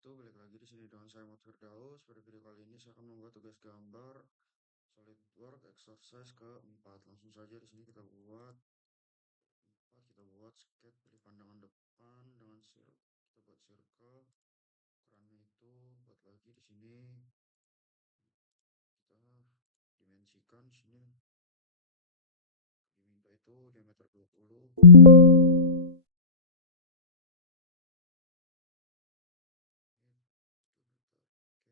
wabarakatuh. Balik lagi di sini dengan saya Muhammad Firdaus. Pada video kali ini saya akan membuat tugas gambar SolidWorks exercise keempat. Langsung saja di sini kita buat sketch dari pandangan depan dengan kita buat circle. Ukurannya itu buat lagi di sini kita dimensikan sini diminta itu diameter 20.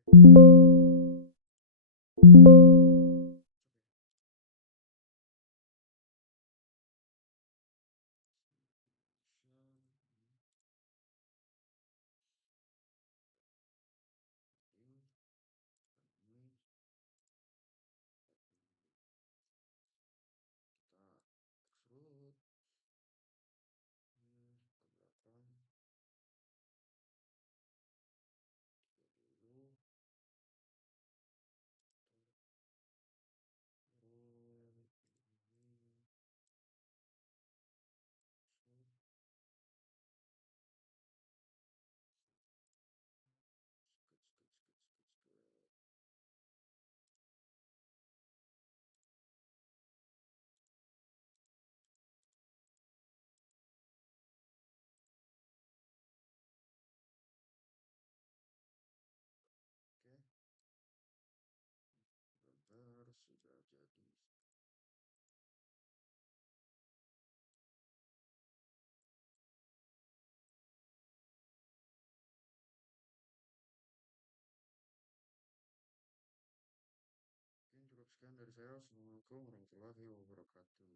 Ini kita extrude ke belakang dulu. Oke, gambar sudah jadi. Mungkin cukup sekian dari saya. Assalamualaikum warahmatullahi wabarakatuh.